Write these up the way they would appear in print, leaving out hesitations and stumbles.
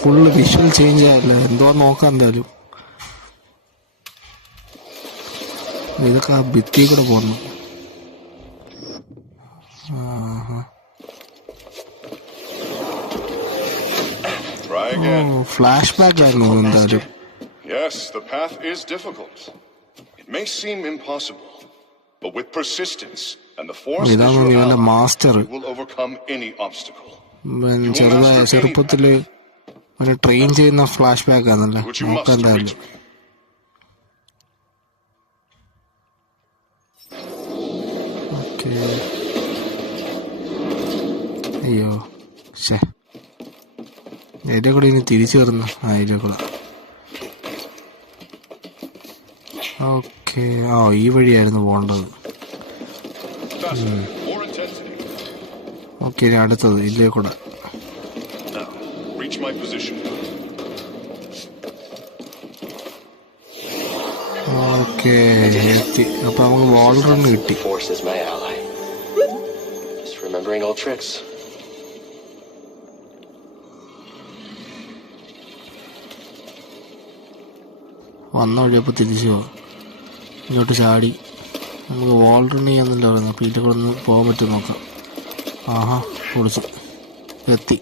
Full visual change ആയില്ല, എന്തോ നോക്കാം എന്തായാലും. ഇതൊക്കെ ആ ഭിത്തി കൂടെ പോന്നു. ഫ്ലാഷ് ബാക്ക് ആയിരുന്നു എന്തായാലും. Yes, the path is difficult. It may seem impossible, but with persistence and the force as your ally, you will overcome any obstacle. ചെറുപ്പത്തില് ട്രെയിൻ ചെയ്യുന്ന ഫ്ലാഷ് ബാക്ക് ആണല്ലേ, നോക്കാം എന്തായാലും. അയ്യോ ശേ, അതിൻ്റെ കൂടെ ഇനി തിരിച്ചു കയറുന്നു. അതിൻ്റെ കൂടെ ഓക്കെ. ഈ വഴിയായിരുന്നു പോകേണ്ടത്. ഓക്കെ, ഇനി അടുത്തത് ഇതിലേ കൂടെ. ഓക്കെ, എത്തി. അപ്പൊ നമുക്ക് വാൾ റൺ കിട്ടി. വന്ന വഴിയപ്പോൾ തിരിച്ചു പോകും. ഇങ്ങോട്ട് ചാടി നമുക്ക് വാൾ റൺ ചെയ്യാന്നല്ല പറയുന്നത്. അപ്പോൾ ഇതിൻ്റെ കൂടെ ഒന്ന് പോകാൻ പറ്റും നോക്കാം. ആഹാ, പൊളിച്ചു എത്തി.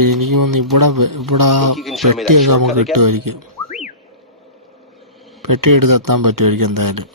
എനിക്ക് തോന്നുന്നു ഇവിടെ പെട്ടിയൊക്കെ നമുക്ക് കിട്ടുമായിരിക്കും. പെട്ടി എടുത്ത് എത്താൻ പറ്റുമായിരിക്കും എന്തായാലും.